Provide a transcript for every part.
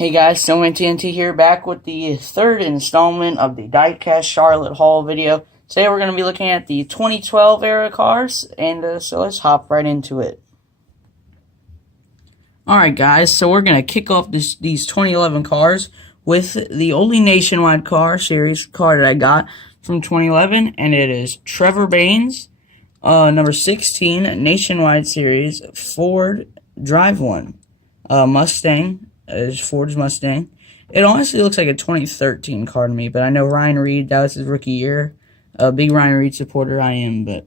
Hey guys, Snowman TNT here, back with the third installment of the Diecast Charlotte Haul video. Today we're going to be looking at the 2012 era cars, and so let's hop right into it. Alright guys, so we're going to kick off these 2011 cars with the only nationwide car series car that I got from 2011, and it is Trevor Bayne's number 16 nationwide series Ford Drive One Mustang. Is Ford's Mustang. It honestly looks like a 2013 car to me, but I know Ryan Reed, that was his rookie year. A big Ryan Reed supporter I am, but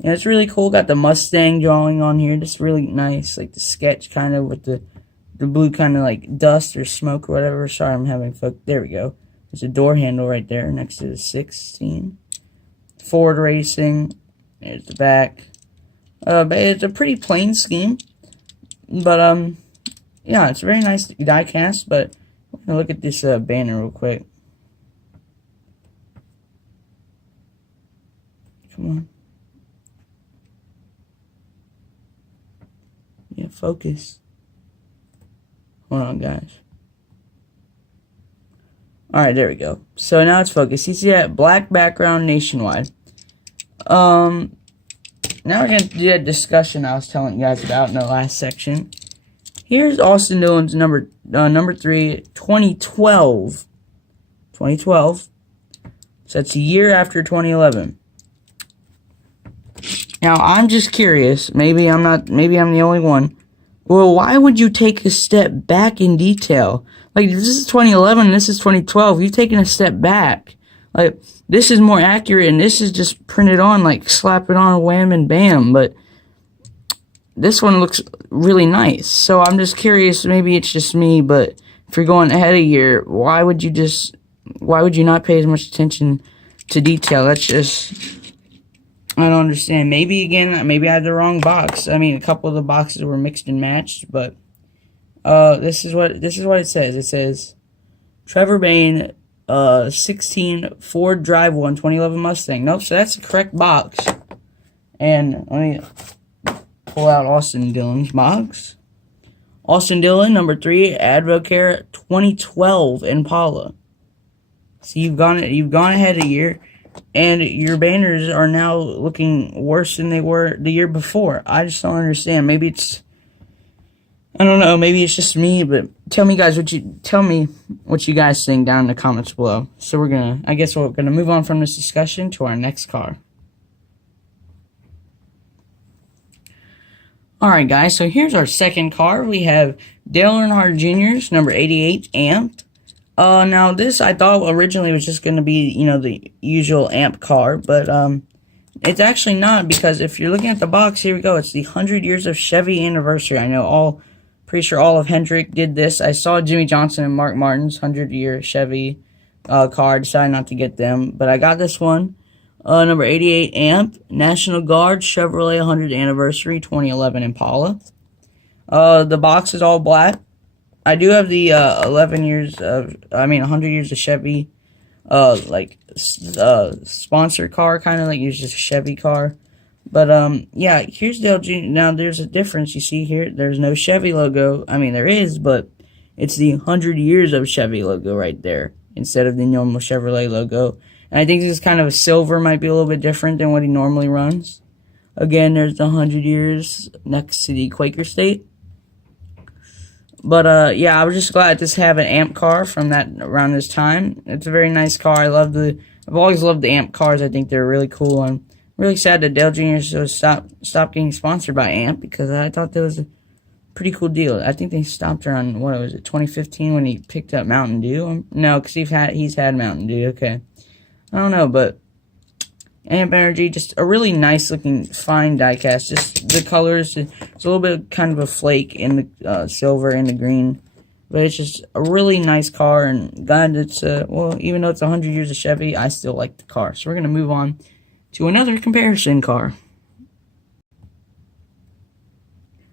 yeah, it's really cool. Got the Mustang drawing on here. Just really nice, like the sketch kind of with the blue kind of like dust or smoke or whatever. Sorry, I'm having focus. There we go. There's a door handle right there next to the 16. Ford Racing. There's the back. But it's a pretty plain scheme, but yeah, it's a very nice die cast, but we're going to look at this banner real quick. Come on. Yeah, focus. Hold on, guys. Alright, there we go. So now it's focused. You see that black background nationwide. Now we're going to do a discussion I was telling you guys about in the last section. Here's Austin Dillon's number 3, 2012. 2012. So that's a year after 2011. Now I'm just curious. Maybe I'm the only one. Well, why would you take a step back in detail? Like, this is 2011, this is 2012. You've taken a step back. Like, this is more accurate, and this is just printed on, like, slap it on, wham and bam. But this one looks really nice. So I'm just curious, maybe it's just me, but if you're going ahead a year, why would you not pay as much attention to detail? That's just, I don't understand. Maybe I had the wrong box. I mean, a couple of the boxes were mixed and matched, but this is what it says. It says Trevor Bayne 16 Ford Drive One 2011 Mustang. Nope, so that's the correct box. And let me pull out Austin Dillon's box. Austin Dillon, number 3, Advocare 2012 Impala. So you've gone ahead a year, and your banners are now looking worse than they were the year before. I just don't understand. Maybe it's, I don't know, maybe it's just me, but tell me what you guys think down in the comments below. So I guess we're gonna move on from this discussion to our next car. Alright guys, so here's our second car. We have Dale Earnhardt Jr.'s number 88 Amp. Now this I thought originally was just going to be, you know, the usual Amp car, but it's actually not, because if you're looking at the box, here we go. It's the 100 years of Chevy anniversary. I know pretty sure all of Hendrick did this. I saw Jimmy Johnson and Mark Martin's 100-year Chevy car. Decided not to get them, but I got this one. Number 88 Amp, National Guard Chevrolet 100th Anniversary 2011 Impala. The box is all black. I do have the 100 years of Chevy, sponsor car, kind of like it's just a Chevy car. But, yeah, here's Dale Jr. Now, there's a difference. You see here, there's no Chevy logo. I mean, there is, but it's the 100 years of Chevy logo right there instead of the normal Chevrolet logo. And I think this is kind of a silver, might be a little bit different than what he normally runs. Again, there's the 100 years next to the Quaker State. But, yeah, I was just glad to have an Amp car from around this time. It's a very nice car. I've always loved the Amp cars. I think they're really cool. I'm really sad that Dale Jr. stopped getting sponsored by Amp, because I thought that was a pretty cool deal. I think they stopped around, 2015 when he picked up Mountain Dew? No, because he's had Mountain Dew. Okay. I don't know, but Amp Energy, just a really nice looking fine diecast. Just the colors, it's a little bit kind of a flake in the silver and the green, but it's just a really nice car. And glad it's well, even though it's 100 years of Chevy, I still like the car. So we're gonna move on to another comparison car.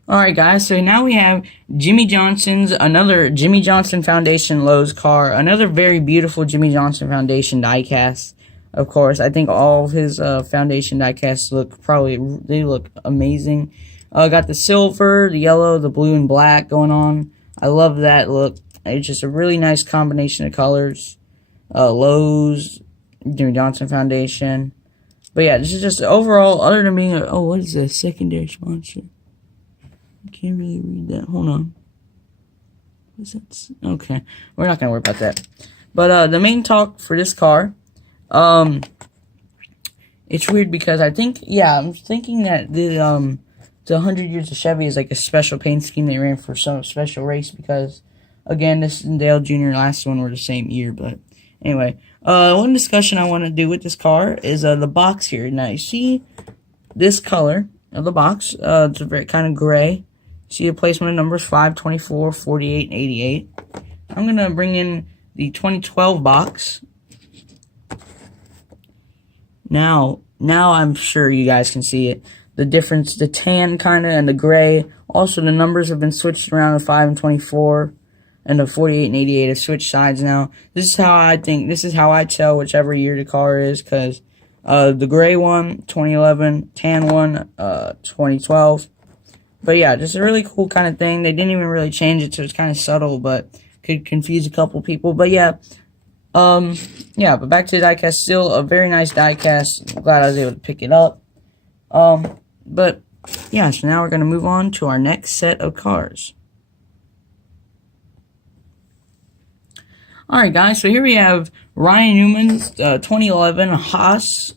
Alright guys, so now we have another Jimmy Johnson Foundation Lowe's car, another very beautiful Jimmy Johnson Foundation diecast. Of course, I think all of his Foundation diecasts look amazing. Got the silver, the yellow, the blue and black going on. I love that look. It's just a really nice combination of colors. Lowe's, Jimmy Johnson Foundation. But yeah, this is just overall, other than being oh, what is this? Secondary sponsor. I can't really read that. Hold on. What's that? Okay. We're not going to worry about that. But the main talk for this car, it's weird because I'm thinking that the 100 Years of Chevy is like a special paint scheme they ran for some special race because, again, this and Dale Jr. last one were the same year. But anyway, one discussion I want to do with this car is the box here. Now, you see this color of the box. It's a very kind of gray. See the placement of numbers 5, 24, 48, and 88. I'm going to bring in the 2012 box. Now I'm sure you guys can see it. The difference, the tan kind of and the gray. Also, the numbers have been switched around. The 5 and 24 and the 48 and 88 have switched sides now. This is how I tell whichever year the car is, because the gray one, 2011, tan one, 2012. But yeah, just a really cool kind of thing. They didn't even really change it, so it's kind of subtle, but could confuse a couple people. But yeah, but back to the diecast. Still a very nice diecast. I'm glad I was able to pick it up. But yeah, so now we're going to move on to our next set of cars. Alright guys, so here we have Ryan Newman's 2011 Haas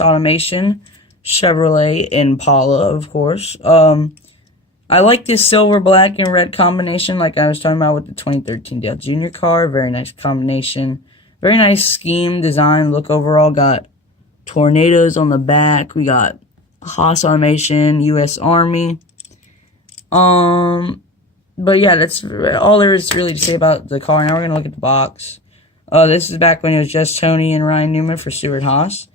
Automation Chevrolet Impala, of course. I like this silver, black, and red combination like I was talking about with the 2013 Dale Jr. car. Very nice combination. Very nice scheme, design, look overall. Got tornadoes on the back. We got Haas Automation, U.S. Army. But yeah, that's all there is really to say about the car. Now we're going to look at the box. This is back when it was just Tony and Ryan Newman for Stuart Haas.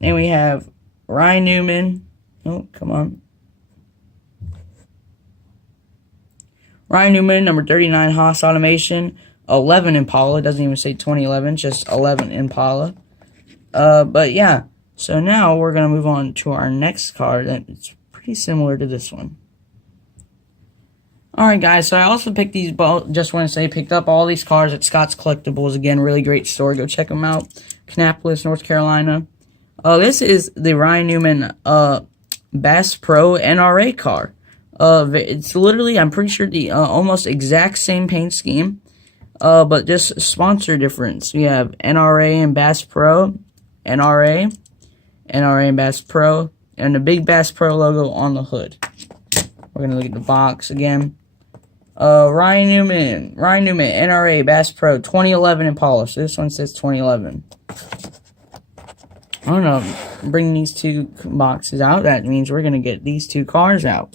Then we have Ryan Newman. Oh, come on. Ryan Newman, number 39, Haas Automation. 11 Impala. It doesn't even say 2011, just 11 Impala. But yeah, so now we're going to move on to our next car that's pretty similar to this one. Alright guys, so I also picked these, picked up all these cars at Scott's Collectibles. Again, really great store. Go check them out. Kannapolis, North Carolina. This is the Ryan Newman Bass Pro NRA car. It's literally, I'm pretty sure, the almost exact same paint scheme, but just sponsor difference. We have NRA and Bass Pro, NRA and Bass Pro, and the big Bass Pro logo on the hood. We're going to look at the box again. Ryan Newman, NRA, Bass Pro, 2011 Impala. So this one says 2011. I don't know, bringing these two boxes out, that means we're going to get these two cars out.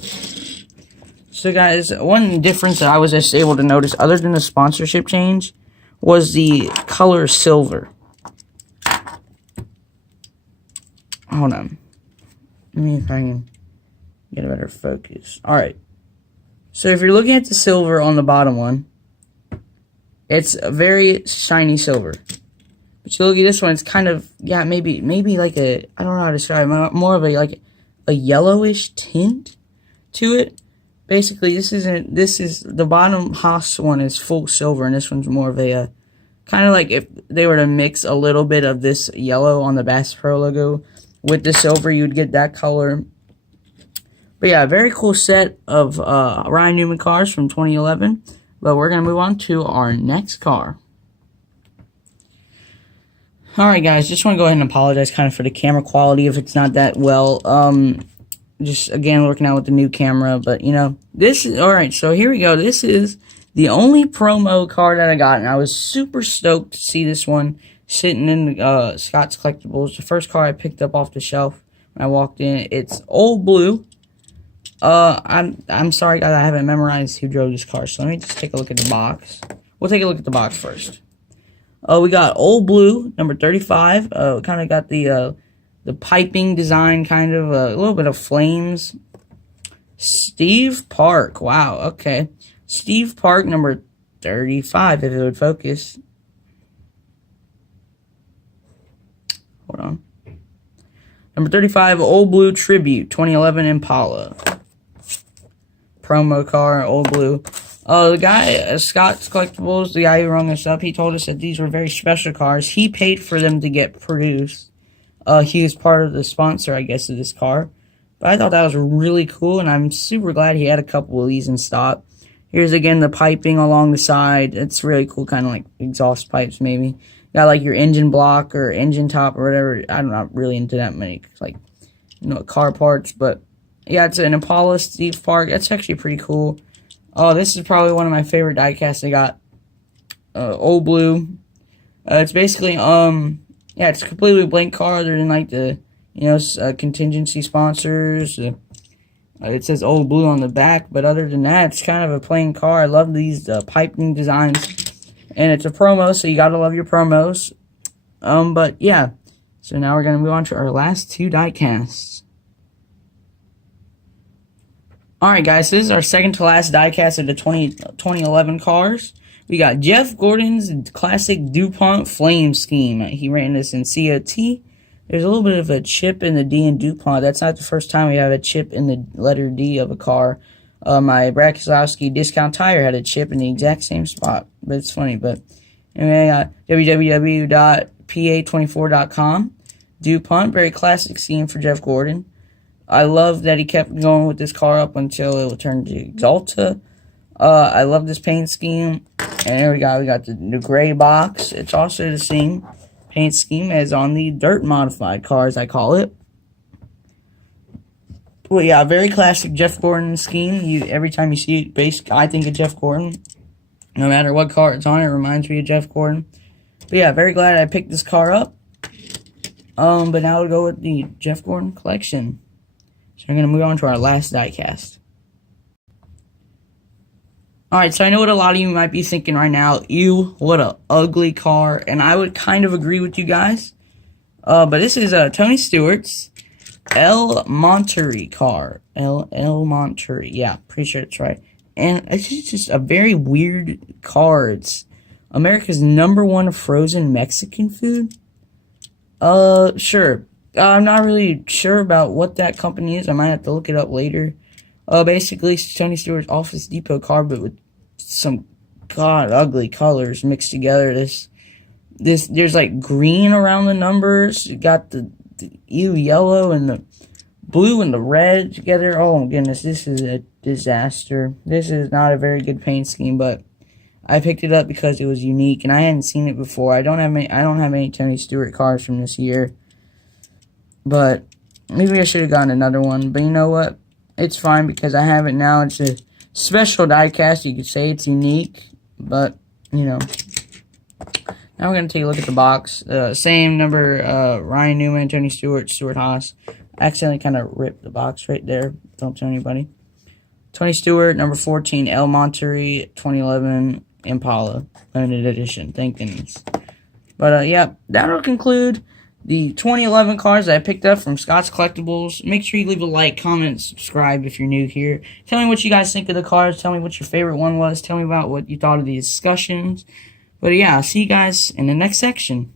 So guys, one difference that I was just able to notice, other than the sponsorship change, was the color silver. Hold on. Let me see if I can get a better focus. Alright. So if you're looking at the silver on the bottom one, it's a very shiny silver. But you look at this one, it's kind of, yeah, maybe like a, I don't know how to describe it, more of a yellowish tint to it. Basically, this is the bottom Haas one is full silver, and this one's more of a, kind of like if they were to mix a little bit of this yellow on the Bass Pro logo with the silver, you'd get that color. But yeah, very cool set of Ryan Newman cars from 2011. But we're going to move on to our next car. Alright guys, just want to go ahead and apologize kind of for the camera quality if it's not that well. Just again working out with the new camera, but you know, this is alright, so here we go. This is the only promo car that I got, and I was super stoked to see this one sitting in Scott's Collectibles. The first car I picked up off the shelf when I walked in. It's Old Blue. I'm sorry guys, I haven't memorized who drove this car, so let me just take a look at the box. We'll take a look at the box first. We got Old Blue, number 35. Kind of got the piping design, kind of a little bit of flames. Steve Park, wow, okay. Steve Park, number 35, if it would focus. Hold on. Number 35, Old Blue Tribute, 2011 Impala. Promo car, Old Blue. The guy, Scott's Collectibles, the guy who rung us up, he told us that these were very special cars. He paid for them to get produced. He was part of the sponsor, I guess, of this car. But I thought that was really cool, and I'm super glad he had a couple of these in stock. Here's, again, the piping along the side. It's really cool, kind of like exhaust pipes, maybe. Got, like, your engine block or engine top or whatever. I'm not really into that many, like, car parts. But, yeah, it's an Impala Steve Park. That's actually pretty cool. Oh, this is probably one of my favorite diecasts I got. Old Blue. It's basically, yeah, it's a completely blank car other than, like, the, contingency sponsors. It says Old Blue on the back, but other than that, it's kind of a plain car. I love these piping designs. And it's a promo, so you gotta love your promos. But, yeah. So now we're gonna move on to our last two diecasts. Alright guys, so this is our second to last diecast of the 2011 cars. We got Jeff Gordon's classic DuPont flame scheme. He ran this in COT. There's a little bit of a chip in the D in DuPont. That's not the first time we have a chip in the letter D of a car. My Brad Keselowski discount tire had a chip in the exact same spot. But it's funny. But anyway, I got www.pa24.com. DuPont, very classic scheme for Jeff Gordon. I love that he kept going with this car up until it would turn to Exalta. I love this paint scheme. And there we go. We got the gray box. It's also the same paint scheme as on the dirt modified cars, I call it. Well, yeah, very classic Jeff Gordon scheme. Every time you see it, I think of Jeff Gordon. No matter what car it's on, it reminds me of Jeff Gordon. But yeah, very glad I picked this car up. But now we'll go with the Jeff Gordon collection. So we're going to move on to our last diecast. Alright, so I know what a lot of you might be thinking right now. Ew, what a ugly car. And I would kind of agree with you guys. But this is Tony Stewart's El Monterey car. El Monterey. Yeah, pretty sure it's right. And it's just a very weird car. It's America's #1 frozen Mexican food. Sure. I'm not really sure about what that company is. I might have to look it up later. Basically, it's Tony Stewart's Office Depot car, but with some god ugly colors mixed together. There's like green around the numbers. You got the yellow and the blue and the red together. Oh my goodness, this is a disaster. This is not a very good paint scheme, but I picked it up because it was unique and I hadn't seen it before. I don't have any Tony Stewart cars from this year. But maybe I should have gotten another one. But you know what? It's fine because I have it now. It's a special diecast. You could say it's unique. But, Now we're going to take a look at the box. Same number, Ryan Newman, Tony Stewart, Stuart Haas. I accidentally kind of ripped the box right there. Don't tell anybody. Tony Stewart, number 14, El Monterey, 2011 Impala. Limited edition. Thank goodness. But, yeah, that'll conclude the 2011 cars that I picked up from Scott's Collectibles. Make sure you leave a like, comment, subscribe if you're new here. Tell me what you guys think of the cars. Tell me what your favorite one was. Tell me about what you thought of the discussions. But yeah, I'll see you guys in the next section.